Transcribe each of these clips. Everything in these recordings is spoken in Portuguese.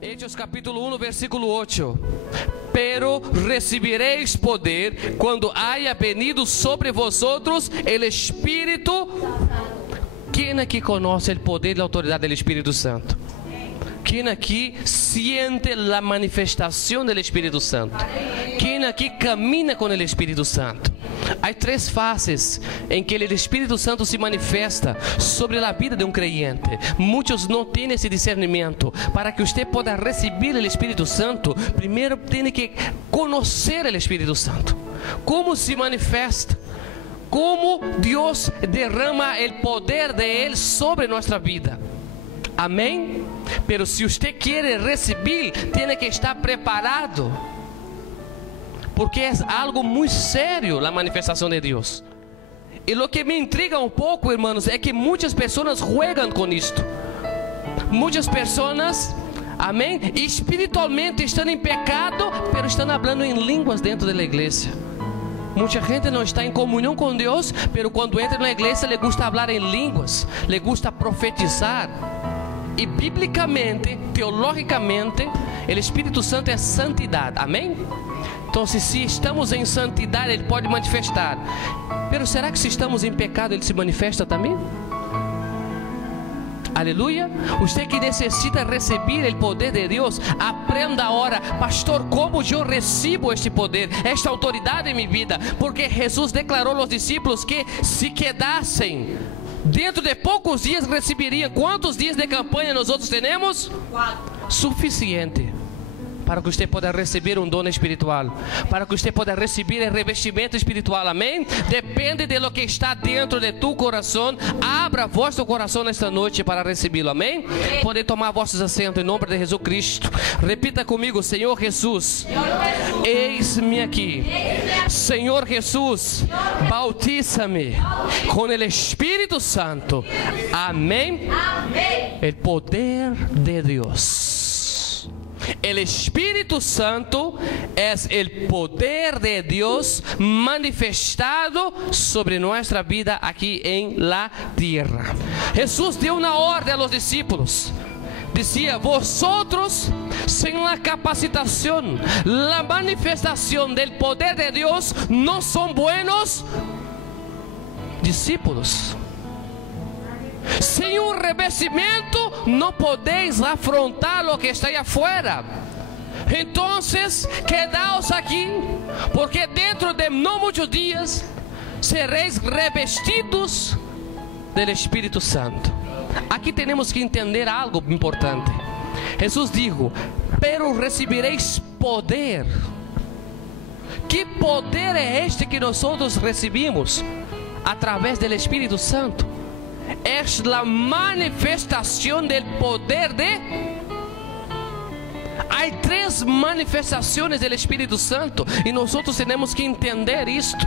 Hechos capítulo 1, versículo 8. Pero recibiréis poder quando haya venido sobre vosotros el Espírito. ¿Quién aquí conoce el poder y la autoridad del Espíritu Santo? ¿Quién aquí siente la manifestación del Espíritu Santo? ¿Quién aquí camina con el Espíritu Santo? Hay tres fases en que el Espíritu Santo se manifiesta sobre la vida de un creyente. Muchos no tienen ese discernimiento. Para que usted pueda recibir el Espíritu Santo, primero tiene que conocer el Espíritu Santo. ¿Cómo se manifiesta? ¿Cómo Dios derrama el poder de Él sobre nuestra vida? Amén. Pero si usted quiere recibir, tiene que estar preparado, porque es algo muy serio la manifestación de Dios. Y lo que me intriga un poco, hermanos, es que muchas personas juegan con esto. Muchas personas, amén, espiritualmente están en pecado, pero están hablando en lenguas dentro de la iglesia. Mucha gente não está em comunhão com Deus, pero quando entra na igreja le gusta hablar em línguas, le gusta profetizar. E biblicamente, teologicamente, o Espírito Santo é santidade, amém? Então, se estamos em santidade, Ele pode manifestar. Pero será que se estamos em pecado, Ele se manifesta também? Aleluia. Você que necessita receber o poder de Deus, aprenda agora, pastor, como eu recebo este poder, esta autoridade em minha vida, porque Jesus declarou aos discípulos que se quedassem, dentro de poucos dias receberiam. Quantos dias de campanha nós outros temos? 4. Suficiente para que você possa receber um dom espiritual, para que você possa receber o revestimento espiritual, amém? Depende de lo que está dentro de tu coração. Abra vosso coração nesta noite para recebê-lo, amém? Podem tomar vossos assentos em nome de Jesus Cristo. Repita comigo: Senhor Jesus, eis-me aqui. Senhor Jesus, bautiza-me com o Espírito Santo, amém? O poder de Deus. El Espíritu Santo es el poder de Dios manifestado sobre nuestra vida aquí en la tierra. Jesús dio una orden a los discípulos. Decía: vosotros, sin la capacitación, la manifestación del poder de Dios, no son buenos discípulos. Sem um revestimento, não podeis afrontar o que está aí afuera. Então, quedaos aqui, porque dentro de não muitos dias sereis revestidos do Espírito Santo. Aqui temos que entender algo importante. Jesus disse: pero recebereis poder. Que poder é este que nós recebemos? Através do Espírito Santo. Es la manifestación del poder de... Hay tres manifestaciones del Espíritu Santo y nosotros tenemos que entender esto.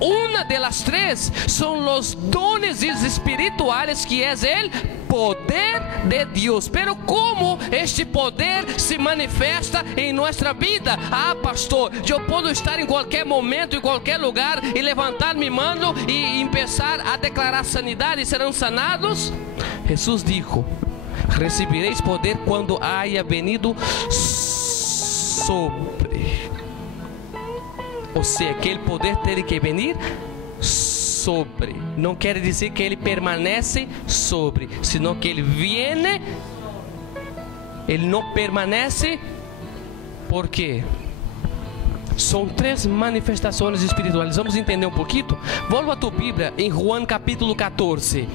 Una de las tres son los dones espirituales, que es el poder de Dios. Pero ¿cómo este poder se manifesta en nuestra vida? Ah, pastor, yo puedo estar en cualquier momento, en cualquier lugar, y levantar mi mano y empezar a declarar sanidad y serán sanados. Jesús dijo: recebereis poder quando haya venido sobre. Ou seja, que o poder tem que venir sobre. Não quer dizer que ele permanece sobre, senão que ele viene. Ele não permanece. Por quê? São três manifestações espirituais. Vamos entender um pouquinho? Volva a tua Bíblia em Juan capítulo 14.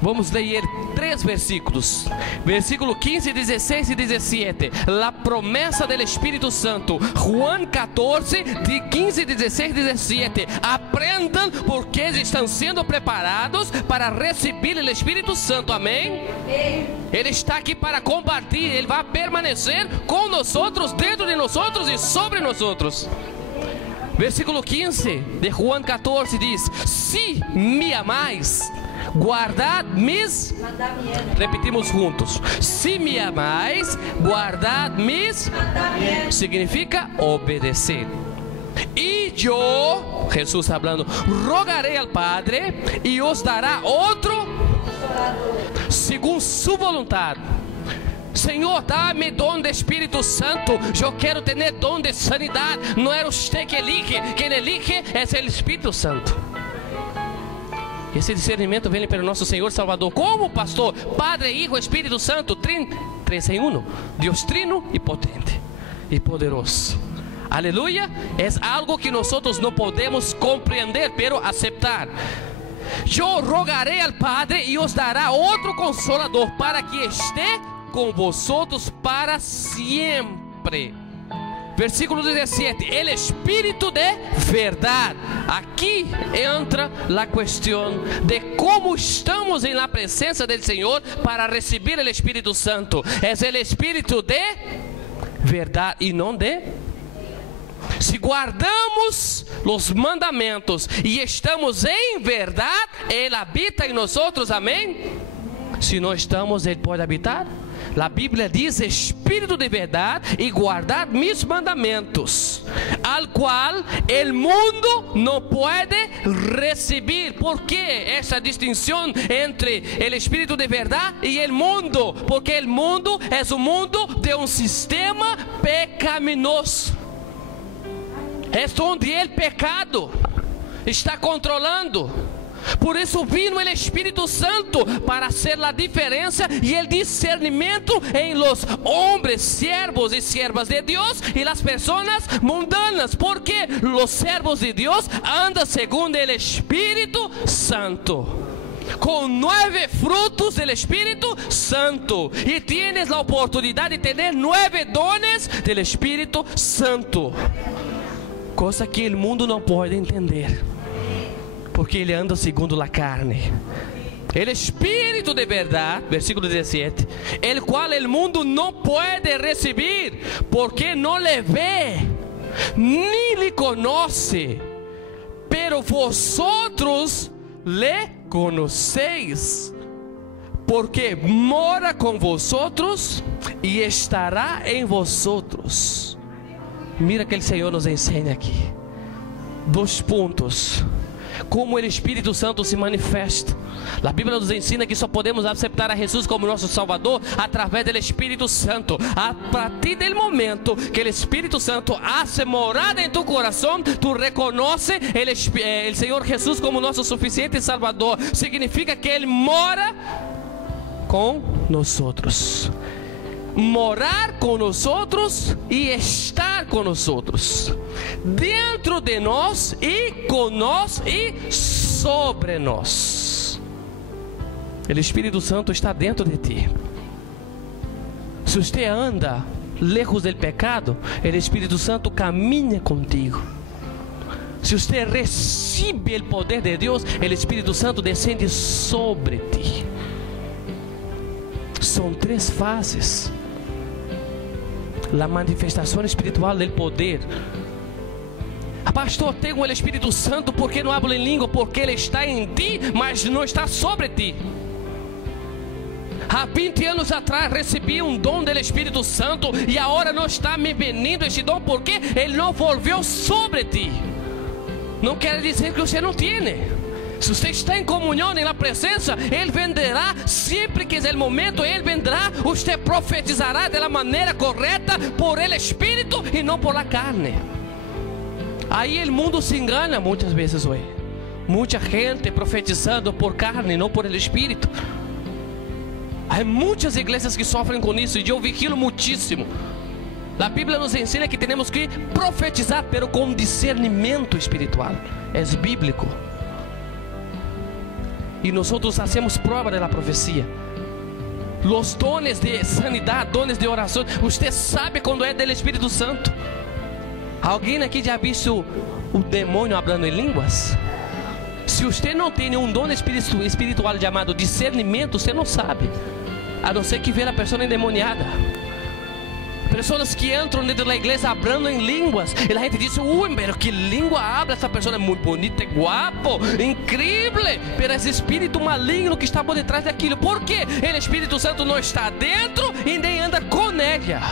Vamos ler 3 versículos. Versículo 15, 16 e 17. La promessa do Espírito Santo. Juan 14, de 15, 16 e 17. Aprendam, porque estão sendo preparados para receber o Espírito Santo. Amém? Ele está aqui para compartilhar. Ele vai permanecer com nós, dentro de nós e sobre nós. Versículo 15 de Juan 14 diz: se me amais, guardad mis mandamientos. Repetimos juntos: se me amais, guardad mis mandamientos. Significa obedecer. E eu, Jesus falando, rogarei ao Padre e os dará outro segundo sua vontade. Senhor, dá-me dom do Espírito Santo. Eu quero ter dom de sanidade. Não é você que elige, quem elige é o Espírito Santo. Esse discernimento vem pelo nosso Senhor Salvador. Como pastor, Padre, Hijo, Espírito Santo, três em uno, Deus trino e potente e poderoso. Aleluia. É algo que nós não podemos compreender, pero aceptar. Eu rogarei ao Padre e os dará outro consolador para que esteja com vosotros para sempre. Versículo 17, el Espírito de verdade. Aqui entra a questão de como estamos em la presença do Senhor para receber o Espírito Santo. É o Espírito de verdade e não de... Se guardamos os mandamentos e estamos em verdade, Ele habita em nós, amém? Se não estamos, Ele pode habitar? A Bíblia diz Espírito de verdade e guardar mis mandamentos, al qual el mundo não pode receber. ¿Por que essa distinção entre o Espírito de verdade e o mundo? Porque o mundo é um mundo de um sistema pecaminoso. É onde o pecado está controlando. Por isso vino o Espírito Santo para ser a diferença e o discernimento em los homens, servos e servas de Deus e as pessoas mundanas. Porque os servos de Deus andam segundo o Espírito Santo, com 9 frutos do Espírito Santo, e tienes a oportunidade de ter 9 dones do Espírito Santo, coisa que o mundo não pode entender, porque ele anda segundo a carne. O Espírito de verdade, versículo 17, el qual o mundo não pode receber, porque não le vê, nem lhe conoce, pero vosotros le conheceis, porque mora com vosotros e estará em vosotros. Mira que o Senhor nos ensina aqui 2 pontos. Como o Espírito Santo se manifesta. A Bíblia nos ensina que só podemos aceitar a Jesus como nosso Salvador através do Espírito Santo. A partir do momento que o Espírito Santo hace morada em tu coração, tu reconhece o Senhor Jesus como nosso suficiente Salvador. Significa que Ele mora com nós. Morar com nós e estar com nós, dentro de nós e com nós e sobre nós. O Espírito Santo está dentro de ti. Se você anda lejos do pecado, o Espírito Santo caminha contigo. Se você recebe o poder de Deus, o Espírito Santo descende sobre ti. São 3 fases. A manifestação espiritual do poder. Pastor, tenho o Espírito Santo, porque não hablo em língua? Porque ele está em ti, mas não está sobre ti. Há 20 anos atrás recebi um dom do Espírito Santo e agora não está me venindo esse dom porque ele não volveu sobre ti. Não quer dizer que você não tem. Se você está em comunhão, na presença, Ele venderá, sempre que é o momento, Ele venderá, você profetizará da maneira correta, por el Espírito e não por la carne. Aí o mundo se engana muitas vezes hoje. Muita gente profetizando por carne, não por el Espírito. Há muitas igrejas que sofrem com isso, e eu vigilo muitíssimo. A Bíblia nos ensina que temos que profetizar, pero com discernimento espiritual. É bíblico. E nós hacemos prova da profecia. Os dones de sanidade, dones de oração, você sabe quando é do Espírito Santo. Alguém aqui já viu o demônio falando em línguas? Se você não tem um dom espiritual chamado discernimento, você não sabe, a não ser que veja a pessoa endemoniada. Pessoas que entram dentro da igreja falando em línguas, e a gente diz: pero que língua habla essa pessoa, é muito bonita, é guapo, incrível, pero esse espírito maligno que está por detrás daquilo. Por quê? O Espírito Santo não está dentro e nem anda com ela,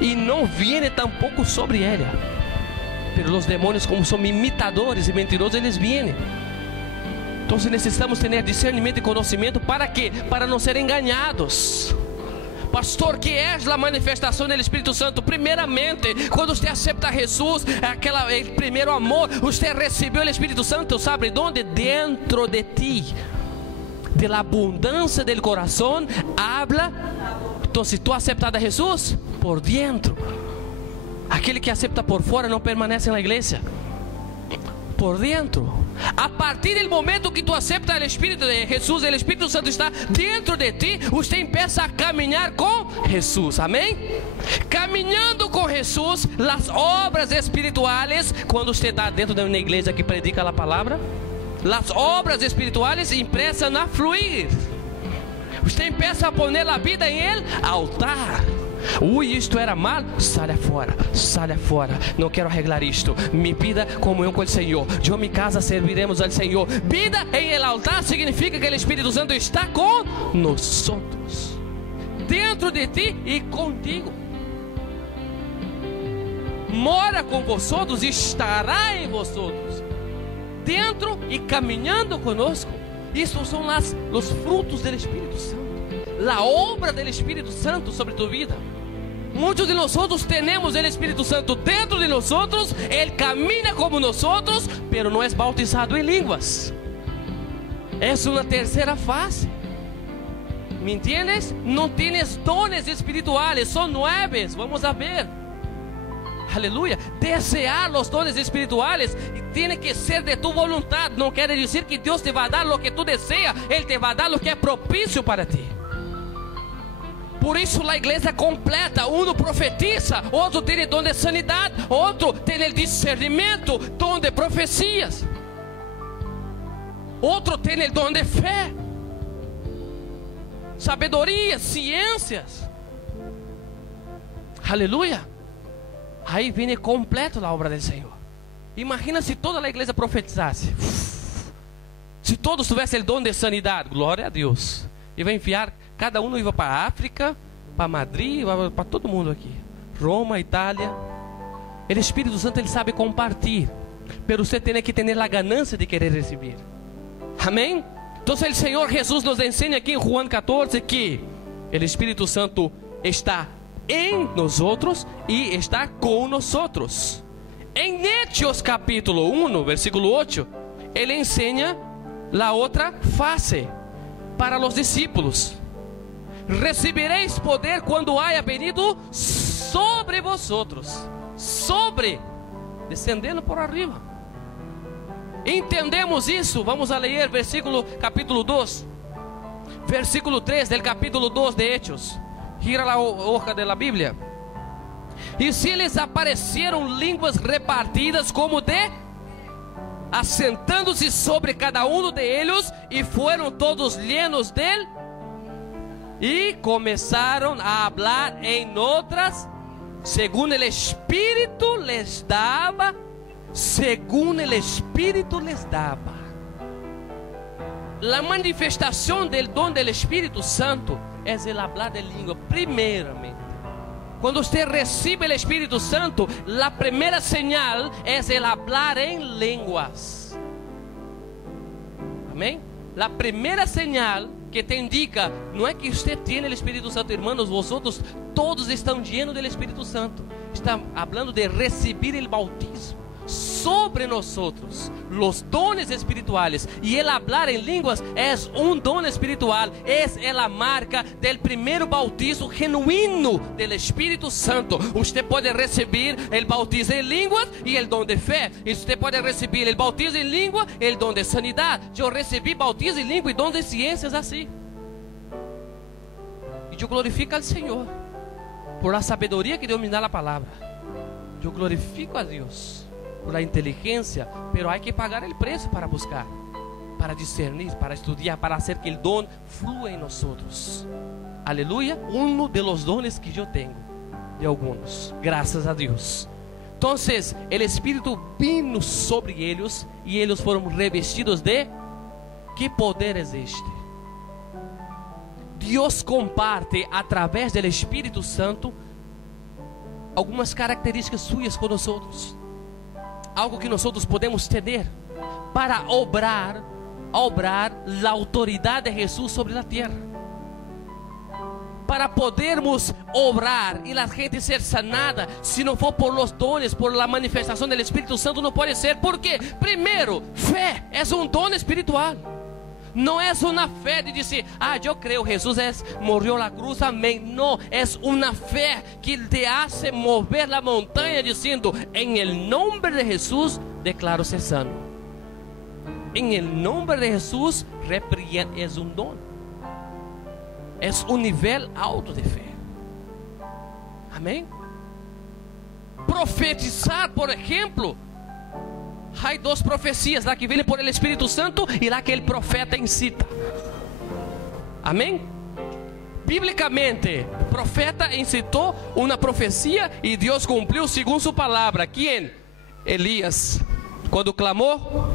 e não viene tampouco sobre ela. Pero os demônios, como são imitadores e mentirosos, eles vêm. Então necessitamos ter discernimento e conhecimento. Para quê? Para não ser enganados. Pastor, que é a manifestação do Espírito Santo? Primeiramente, quando você aceita Jesus, aquele primeiro amor, você recebeu o Espírito Santo, sabe onde? Dentro de ti. De la abundância del corazón habla. Então, se tu aceitas a Jesus, por dentro. Aquele que aceita por fora não permanece na igreja. Por dentro. A partir do momento que tu aceitas o Espírito de Jesus, o Espírito Santo está dentro de ti, você começa a caminhar com Jesus, amém? Caminhando com Jesus, as obras espirituais, quando você está dentro de uma igreja que predica a palavra, as obras espirituais empiezam a fluir. Você começa a poner a vida em el altar. Isto era mal, sai fora, não quero arreglar isto. Me vida comunhão com o Senhor. Eu me casa, serviremos ao Senhor. Vida em el altar significa que o Espírito Santo está com nós, dentro de ti e contigo. Mora com vosotros e estará em vosotros, dentro e caminhando conosco. Isso são os frutos do Espírito Santo, a obra do Espírito Santo sobre tu vida. Muitos de nós temos o Espírito Santo dentro de nós, ele camina como nós, pero não é bautizado em línguas. É uma terceira fase. ¿Me entiendes? Não tienes dones espirituais, são 9. Vamos a ver. Aleluia. Desear os dones espirituais tem que ser de tu vontade. Não quer dizer que Deus te vai dar o que tu deseas, ele te vai dar o que é propício para ti. Por isso a igreja completa, um profetiza, outro tem o dom de sanidade, outro tem o discernimento, dom de profecias, outro tem o dom de fé, sabedoria, ciências. Aleluia. Aí vem completo a obra do Senhor. Imagina se toda a igreja profetizasse, se todos tivessem o dom de sanidade, glória a Deus. E vai enviar, cada um ia para a África, para Madrid, para todo mundo aqui, Roma, Itália. O Espírito Santo ele sabe compartilhar, mas você tem que ter a ganância de querer receber. Amém? Então o Senhor Jesus nos ensina aqui em João 14 que o Espírito Santo está em nós e está com nós. Em Hechos capítulo 1, versículo 8, ele ensina a outra face para os discípulos. Recebereis poder quando haya venido sobre vosotros. Sobre, descendendo por arriba. Entendemos isso? Vamos a ler capítulo 2, versículo 3 del capítulo 2 de Hechos. Gira la hoja de la Bíblia. E se lhes apareceram línguas repartidas como de, assentando-se sobre cada um deles, e foram todos llenos dele, e começaram a hablar em outras, segundo o Espírito les dava, segundo o Espírito les dava. A manifestação do dom do Espírito Santo é el hablar de língua, primeiramente. Quando você recebe o Espírito Santo, a primeira señal é el hablar em línguas. Amém? A primeira señal que te indica, não é que você tem o Espírito Santo, irmãos, vosotros todos estão llenos do Espírito Santo. Está falando de receber o bautismo sobre nós, os dones espirituais. E el hablar em línguas é um dom espiritual, é a marca do primeiro bautismo genuíno do Espírito Santo. Você pode receber o bautismo em línguas e o dom de fé, e você pode receber o bautismo em língua e o dom de sanidade. Eu recebi bautismo em língua e dom de ciências assim, e eu glorifico ao Senhor por a sabedoria que domina a palavra. Eu glorifico a Deus por a inteligência, pero hay que pagar o preço para buscar, para discernir, para estudar, para hacer que o dom flua em nós. Aleluia. Um dos dones que eu tenho, de alguns, graças a Deus. Então, o Espírito vino sobre eles e eles foram revestidos de que poder existe. Deus comparte através do Espírito Santo algumas características suas com nós. Algo que nós podemos ter para obrar a autoridade de Jesus sobre a terra, para podermos obrar e a gente ser sanada, se não for por los dones, por la manifestação do Espírito Santo, não pode ser. Porque, primeiro, fé é um dom espiritual. Não é uma fé de dizer, eu creio, Jesus morreu na cruz, amém. Não, é uma fé que te hace mover a montanha, dizendo, em el nombre de Jesus, declaro ser sano. Em el nombre de Jesus, repreendo. É um dom. É um nível alto de fé. Amém? Profetizar, por exemplo, há duas profecias, lá que vem por el Espírito Santo e lá que el profeta incita. Amém? Biblicamente, o profeta incitou uma profecia e Deus cumpriu segundo sua palavra. Quem? Elias, quando clamou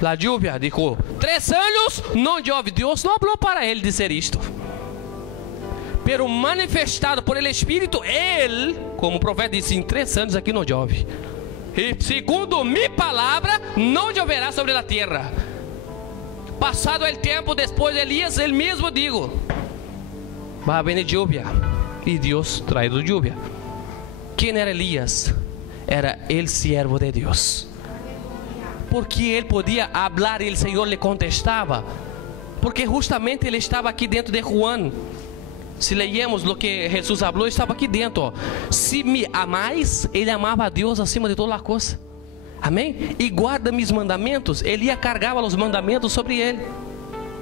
a lluvia, dijo, 3 anos não chove. Deus não falou para ele dizer isto, pero manifestado por el Espírito, ele, como profeta, disse, em 3 anos aqui não chove. E segundo minha palavra, não choverá sobre a terra. Passado o tempo, depois de Elias, ele mesmo digo, vai venir lluvia. E Deus traiu lluvia. Quem era Elias? Era el siervo de Deus. Porque ele podia falar e o Senhor lhe contestava. Porque justamente ele estava aqui dentro de Juan. Se leíamos o que Jesus falou, estava aqui dentro. Ó. Se me amais, ele amava a Deus acima de toda a coisa. Amém? E guarda meus mandamentos. Ele ia carregar os mandamentos sobre ele.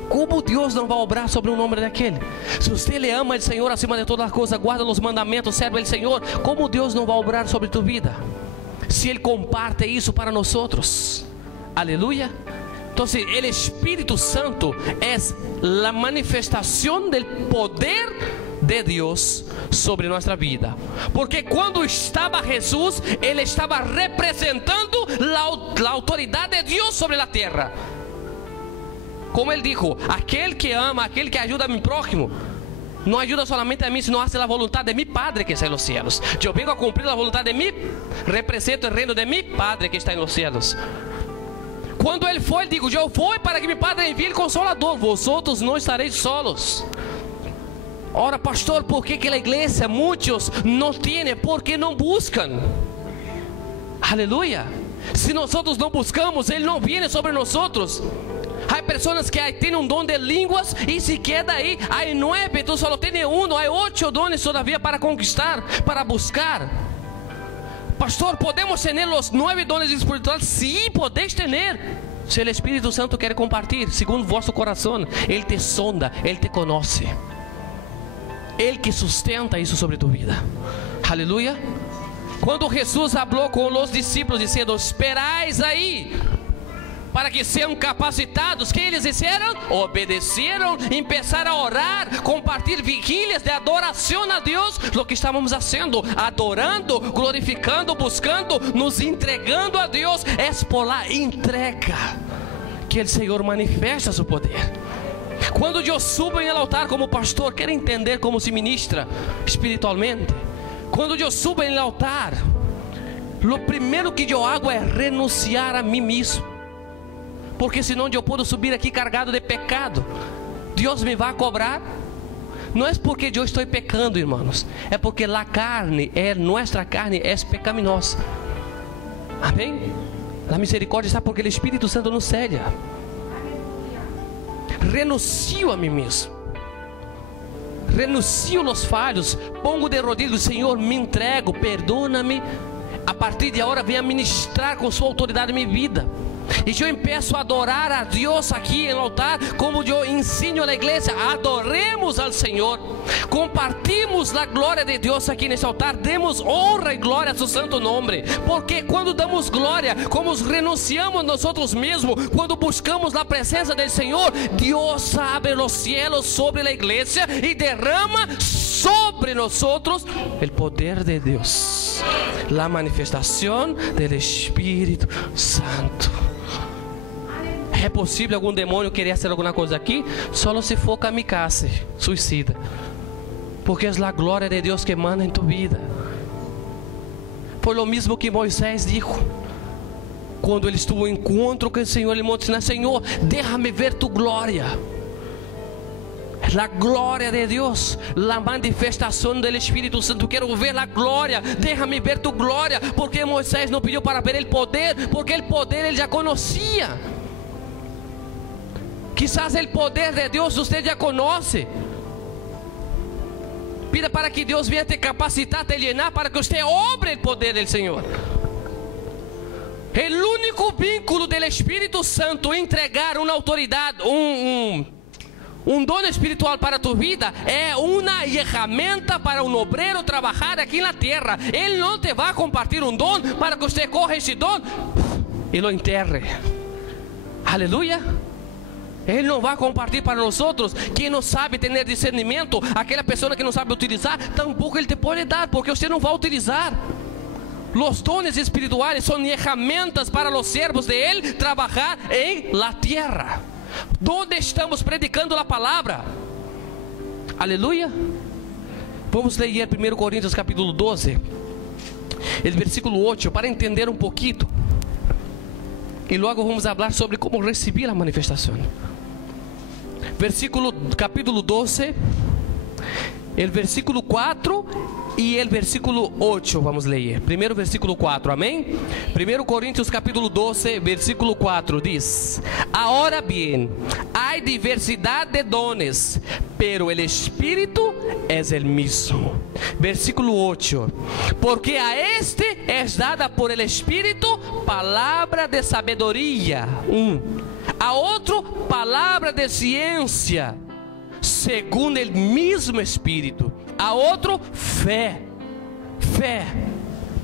Como Deus não vai obrar sobre o nome daquele? Se você le ama o Senhor acima de toda a coisa, guarda os mandamentos, serve ao Senhor, como Deus não vai obrar sobre tu vida? Se Ele comparte isso para nós outros. Aleluia. Então, o Espírito Santo é a manifestação do poder de Deus sobre nossa vida. Porque quando estava Jesus, Ele estava representando a autoridade de Deus sobre a terra. Como Ele disse, aquele que ama, aquele que ajuda a meu próximo, não ajuda somente a mim, senão hace a vontade de mi Padre que está nos cielos. Eu vengo a cumprir a vontade de mim, represento o reino de mi Padre que está nos cielos. Quando ele foi, ele digo, eu vou para que meu Padre envie o Consolador, vosotros não estareis solos. Ora, pastor, por que a igreja, muitos não têm? Porque não buscam. Aleluia. Se nós não buscamos, Ele não vem sobre nós. Há pessoas que têm um dom de línguas e se queda aí. Há 9, tu só tens 1. Há 8 dones todavia para conquistar, para buscar. Pastor, podemos ter os 9 dones espirituais? Sim, podeis ter. Se o Espírito Santo quer compartilhar, segundo vosso coração, Ele te sonda, Ele te conhece. Ele que sustenta isso sobre tua vida. Aleluia. Quando Jesus falou com os discípulos, dizendo, esperais aí, para que sejam capacitados, que eles fizeram? Obedeceram, começaram a orar, compartilhar vigílias de adoração a Deus, o que estávamos fazendo, adorando, glorificando, buscando, nos entregando a Deus. É por lá entrega que o Senhor manifesta seu poder. Quando eu subo em altar como pastor, quero entender como se ministra espiritualmente. Quando eu subo em altar, o primeiro que eu hago é renunciar a mim mesmo. Porque senão eu posso subir aqui carregado de pecado. Deus me vai cobrar. Não é porque eu estou pecando, irmãos. É porque a carne, nossa carne é pecaminosa. Amém? A misericórdia está porque o Espírito Santo nos cega. Renuncio a mim mesmo. Renuncio aos falhos. Pongo de rodilhas, Senhor, me entrego, perdona-me. A partir de agora, venha ministrar com sua autoridade minha vida. E eu empeço a adorar a Deus aqui no altar, como eu ensino na igreja. Adoremos ao Senhor, compartimos a glória de Deus aqui nesse altar, demos honra e glória a seu santo nome. Porque quando damos glória, como renunciamos nós mesmos, quando buscamos a presença do Senhor, Deus abre os cielos sobre a igreja e derrama sobre nós o poder de Deus, a manifestação do Espírito Santo. É possível algum demônio querer fazer alguma coisa aqui? Só se for kamikaze, suicida. Porque é a glória de Deus que manda em tua vida. Foi o mesmo que Moisés disse. Quando ele esteve em encontro com o Senhor, ele disse: Senhor, deixa-me ver tu glória. La gloria de Dios, la manifestación del Espíritu Santo. Quiero ver la gloria, déjame ver tu gloria. Porque Moisés no pidió para ver el poder, porque el poder él ya conocía. Quizás el poder de Dios usted ya conoce. Pida para que Dios venha te capacitar, te llenar, para que usted obre el poder del Señor. El único vínculo del Espíritu Santo entregar una autoridad, un don espiritual para tu vida, é uma ferramenta para um obreiro trabalhar aqui na terra. Ele não te vai compartilhar um dom para que você corra esse dom e lo enterre. Aleluia. Ele não vai compartilhar para nós outros. Quem não sabe ter discernimento, aquela pessoa que não sabe utilizar, tampouco ele te pode dar, porque você não vai utilizar. Los dones espirituales são ferramentas para os servos de Ele trabalhar em la tierra. Donde estamos predicando a palavra. Aleluia. Vamos ler 1 Coríntios capítulo 12, el versículo 8, para entender um pouquinho. E logo vamos falar sobre como receber a manifestação. Capítulo 12, el versículo 4 e el versículo 8, vamos ler. Primeiro versículo 4, amém? 1 Coríntios capítulo 12, versículo 4 diz: Ahora bien, hay diversidad de dones, pero el Espíritu es el mismo. Versículo 8: Porque a este es dada por el Espíritu palavra de sabedoria, a outro palavra de ciência, segundo el mismo Espíritu, a outro fé,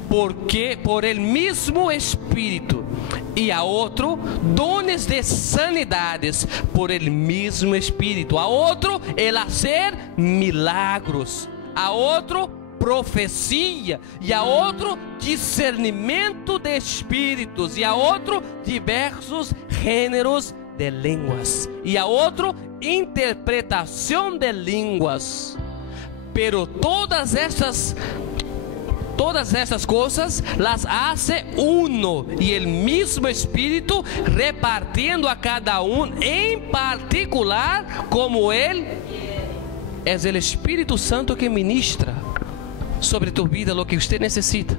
porque por el mismo Espíritu, e a outro dones de sanidades por el mismo Espíritu, a outro el hacer milagros, a outro profecia, e a outro discernimento de espíritos, e a outro diversos gêneros de línguas, e a outro interpretação de línguas. Pero todas estas cosas las hace uno y el mismo Espíritu, repartiendo a cada uno en particular como Él. Es el Espíritu Santo que ministra sobre tu vida lo que usted necesita.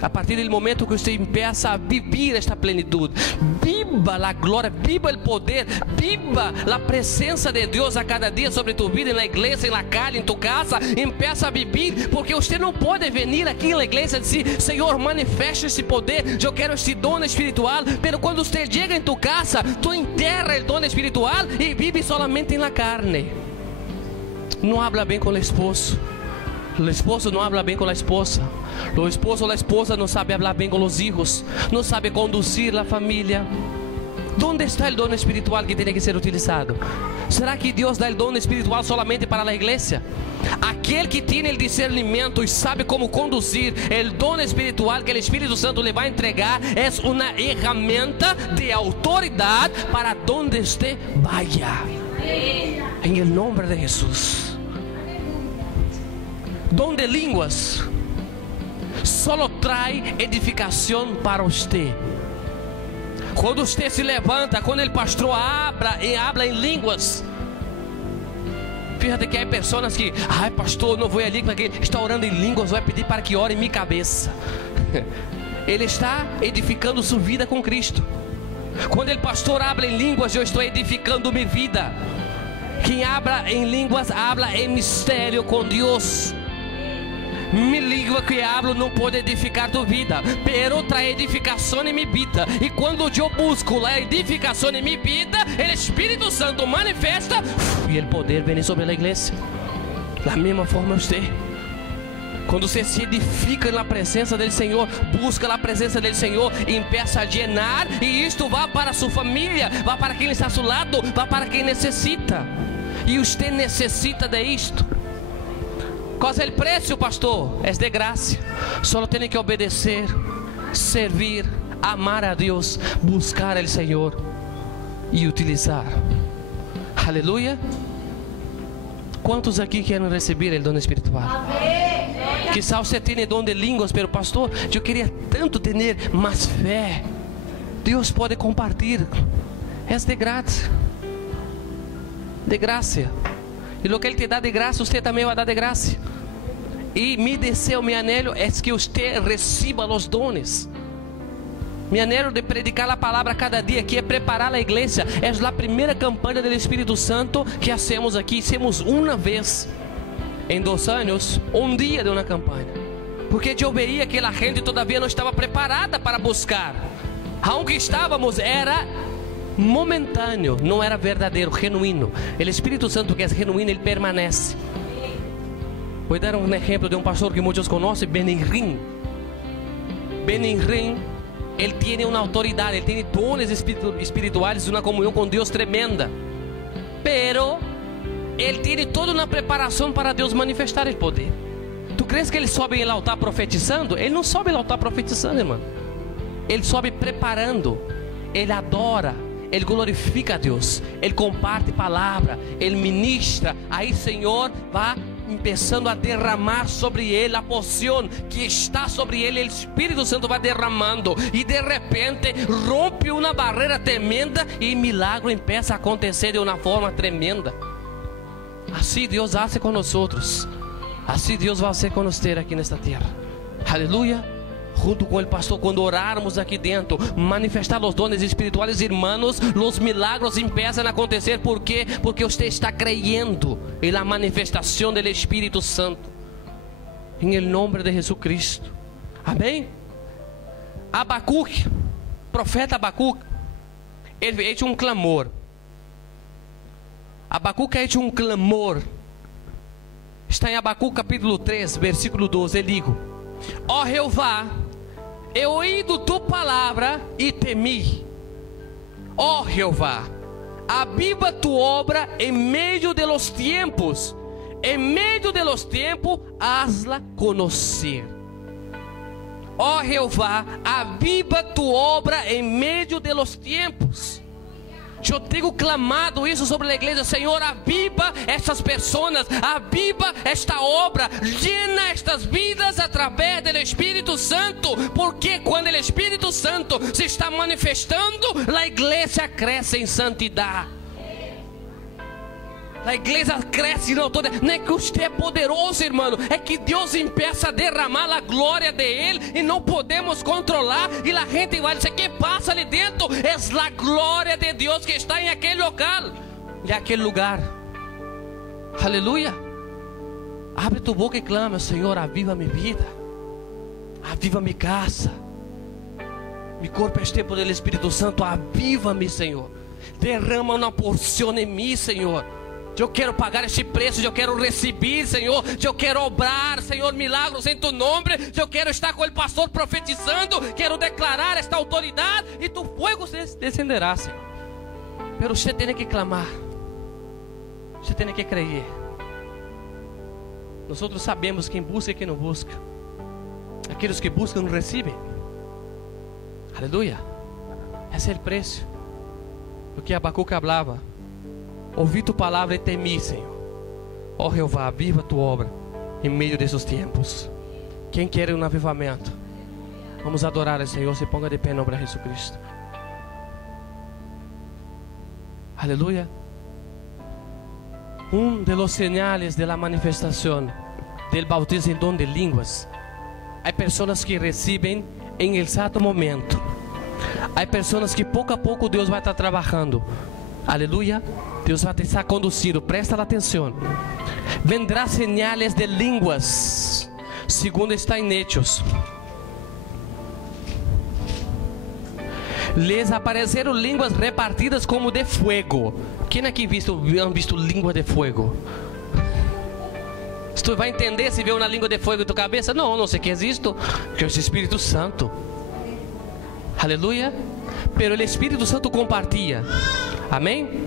A partir do momento que você empieza a viver esta plenitude, viva a glória, viva o poder, viva a presença de Deus a cada dia sobre tu vida, na igreja, na calle, em tu casa. Empieza a viver, porque você não pode vir aqui na igreja e dizer: Senhor, manifesta esse poder, eu quero esse dom espiritual. Pero quando você chega em tu casa, tu enterra o dom espiritual e vive solamente na carne. Não habla bem com o esposo. O esposo não habla bem com a esposa. O esposo ou a esposa não sabe falar bem com os filhos. Não sabe conduzir a família. ¿Dónde está o dom espiritual que tem que ser utilizado? ¿Será que Deus dá o dom espiritual solamente para a igreja? Aquele que tem o discernimento e sabe como conduzir o dom espiritual que o Espírito Santo lhe vai entregar é uma ferramenta de autoridade para onde você vaya. Em nome de Jesus. Dom de línguas solo trai edificação para você. Quando você se levanta, quando o pastor habla em línguas, fíjate que há pessoas que, ai pastor, não vou ali porque está orando em línguas, vai pedir para que ore em minha cabeça. Ele está edificando sua vida com Cristo. Quando o pastor habla em línguas, eu estou edificando minha vida. Quem habla em línguas, habla em mistério com Deus. Mi língua que hablo não pode edificar tu vida, pero trae edificação em minha vida. E quando eu busco a edificação em minha vida, o Espírito Santo manifesta e o poder vem sobre a igreja. Da mesma forma você, quando você se edifica na presença do Senhor, busca a presença do Senhor e empieza a llenar, e isto vai para sua família, vai para quem está ao seu lado, vai para quem necessita. E você necessita de isto. Qual é o preço, pastor? É de graça. Só tem que obedecer, servir, amar a Deus, buscar o Senhor e utilizar. Aleluia. Quantos aqui querem receber o dom espiritual? Quizá você tenha dom de línguas, pero pastor, eu queria tanto ter mais fé. Deus pode compartilhar. É de graça. De graça. E o que Ele te dá de graça, você também vai dar de graça. E mi deseo, mi anhelo é que você receba os dones. Mi anhelo de predicar a palavra cada dia aqui é preparar a igreja. É a primeira campanha do Espírito Santo que hacemos aqui. Hicimos uma vez em 2 anos, um dia de uma campanha. Porque eu veia que a gente todavia não estava preparada para buscar. Aunque estávamos, era momentâneo, não era verdadeiro, genuíno. O Espírito Santo que é genuíno, ele permanece. Vou dar um exemplo de um pastor que muitos conhecem, Benigrim. Benigrim, ele tem uma autoridade, ele tem dones espirituais e uma comunhão com Deus tremenda. Pero ele tem toda uma preparação para Deus manifestar o poder. Tu crees que ele sobe em altar profetizando? Ele não sobe em altar profetizando, irmão. Ele sobe preparando. Ele adora. Ele glorifica a Deus. Ele comparte palavra. Ele ministra. Aí, Senhor, vai começando a derramar sobre ele a porção que está sobre ele. O Espírito Santo vai derramando. E de repente rompe uma barreira tremenda. E milagre começa a acontecer de uma forma tremenda. Assim Deus hace com nós outros. Assim Deus vai ser conosco aqui nesta terra. Aleluia. Junto com o pastor, quando orarmos aqui dentro, manifestar os dones espirituais, irmãos, os milagres começam a acontecer. ¿Por quê? Porque você está creyendo em la manifestação do Espírito Santo. Em el nome de Jesus Cristo. Amém? Abacuque, profeta Abacuque, ele fez um clamor. Abacuque fez um clamor. Está em Abacuque capítulo 3, versículo 12. Ele diz: ó Jeová, eu ouí tua palavra e temi. Ó Jeová, aviva tua obra em meio de los tiempos. Em meio de los tiempos, hazla conhecer. Ó Jeová, aviva tua obra em meio de los tiempos. Eu tenho clamado isso sobre a igreja. Senhor, aviva estas pessoas, aviva esta obra, llena estas vidas através do Espírito Santo. Porque quando o Espírito Santo se está manifestando, a igreja cresce em santidade. A igreja cresce não toda. Não é que você é poderoso, irmão, é que Deus empieza a derramar a glória de Ele e não podemos controlar. E a gente vai dizer: que passa ali dentro? É a glória de Deus que está em aquele local, em aquele lugar. Aleluia. Abre tu boca e clama: Senhor, aviva minha vida, aviva minha casa, meu corpo é templo do Espírito Santo. Aviva-me, Senhor. Derrama uma porção em mim, Senhor. Eu quero pagar este preço, eu quero receber, Senhor. Eu quero obrar, Senhor, milagros em tu nome. Eu quero estar com o pastor profetizando. Quero declarar esta autoridade e tu fogo descenderá, Senhor. Pero você tem que clamar. Você tem que crer. Nós outros sabemos quem busca e quem não busca. Aqueles que buscam não recebem. Aleluia. Esse é o preço. O que Abacuque falava: ouvi tua palavra e temi, Senhor. Ó Jeová, aviva tua obra em meio desses tempos. Quem quer um avivamento? Vamos adorar o Senhor. Se ponga de pé em nome de Jesus Cristo. Aleluia. Um dos sinais de la manifestação del bautismo em dom de línguas. Há pessoas que recebem em exato momento. Há pessoas que pouco a pouco Deus vai estar trabalhando. Aleluia. Deus vai te estar conduzindo. Presta atenção. Vendrá señales de línguas, segundo está em Hechos. Les apareceram línguas repartidas como de fuego. Quem aqui han visto língua de fuego? Tu vai entender se vê uma língua de fogo em tua cabeça? Não, não sei o que é isto. Que é o Espírito Santo. Aleluia. Pero o Espírito Santo compartilha. Amém?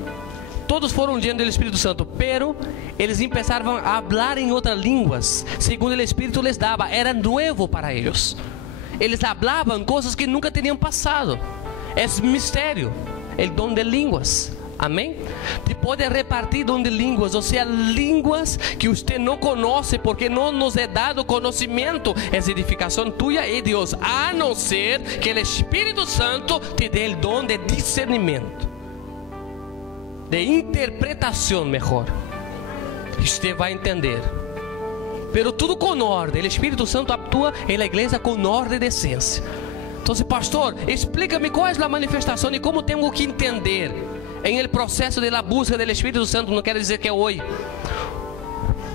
Todos foram llenos do Espírito Santo, pero eles começaram a falar em outras línguas, segundo o Espírito les dava. Era novo para eles. Eles falavam coisas que nunca tinham passado. É mistério, o dom de línguas. Amém? Te pode repartir dom de línguas, ou seja, línguas que você não conhece, porque não nos é dado conhecimento. É edificação tua e Deus, a não ser que o Espírito Santo te dê o dom de discernimento, de interpretação melhor. Você vai entender. Pero tudo com ordem. O Espírito Santo atua na igreja com ordem e decência. Então, pastor, explica-me qual é a manifestação e como tenho que entender em el processo de la busca do Espírito Santo. Não quer dizer que é hoje.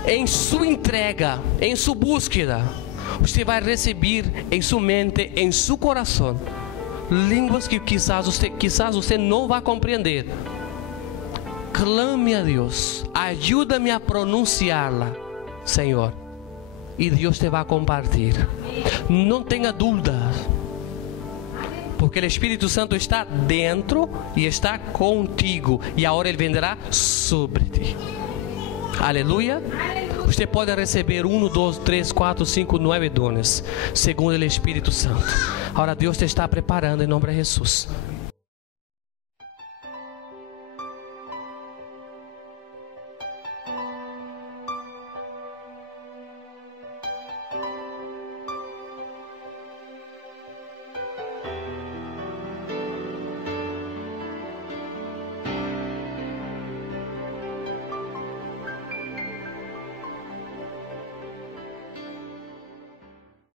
Em sua entrega, em sua búsqueda, você vai receber em sua mente, em seu coração, línguas que quizás você não vai compreender. Clame a Deus, ajuda-me a pronunciá-la, Senhor, e Deus te vai compartilhar. Não tenha dúvida, porque o Espírito Santo está dentro e está contigo, e agora Ele vendrá sobre ti. Aleluia. Você pode receber 1, 2, 3, 4, 5, 9 dones, segundo o Espírito Santo. Agora Deus te está preparando em nome de Jesus.